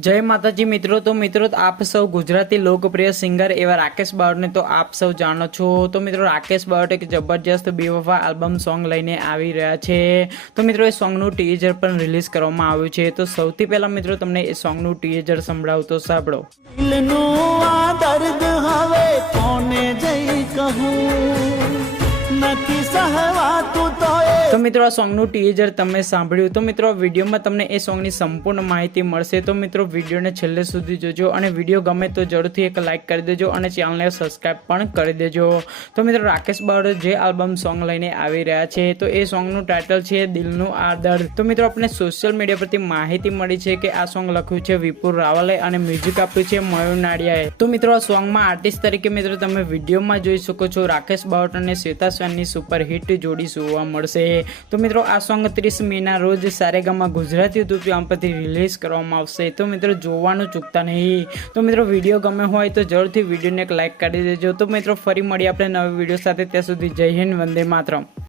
जय माताजी मित्रों। तो मित्रों आप सौ गुजराती लोकप्रिय सिंगर एवं राकेश बावट ने तो आप सौ जाणो छो। तो मित्रों राकेश बावट एक जबरदस्त बेवफा आल्बम सॉन्ग लईने आवी रह्या छे। तो मित्रों ए सॉन्गनुं टीजर पण रिलीज करवामां आव्युं छे। तो सौथी पहेला मित्रों तमने ए सॉन्गनुं टीजर संभळावुं तो सांभळो। दिलनुं आ दर्द हवे कोने जई कहूं नथी सहवातुं तो मित्रों आ सॉन्गनुं टीजर तमे सांभळ्युं। तो मित्रों विडियो में तमने ए सॉन्गनी संपूर्ण माहिती मळशे। तो मित्रों विडियो ने छेल्ले सुधी जोजो अने विडियो गमे तो जरूरथी एक लाइक करी देजो अने चेनलने सब्सक्राइब पण करी देजो। तो मित्रों राकेश बावट जे आल्बम सॉन्ग लईने आवी रह्या छे तो ए सॉन्गनुं टाइटल छे दिलनुं आ दर्द। तो मित्रों आपणे सोशल मीडिया परथी माहिती मळी छे के आ सॉन्ग लख्युं छे विपुल रावले अने म्यूजिक आप्युं छे मयूर नाडियाए। तो मित्रों आ सॉन्गमां आर्टिस्ट तरीके मित्रों तमे विडियोमां जोई शको छो राकेश बावट अने श्वेता स्वाननी सुपर हिट जोड़ी जोवा मळशे। तो मित्रों आ सॉन्ग 30 मीना रोज सारेगामा गुजराती यूट्यूब चैनल पर रिलीज करवामां आवशे। तो मित्रों जोवानुं चूकता नहीं। तो मित्रों विडियो गमे होय तो जरूरथी विडियोने एक लाइक करी देजो। तो मित्रों फरी मळीए आपणे नवा विडियो साथे। त्यां सुधी जय हिंद, वंदे मातरम।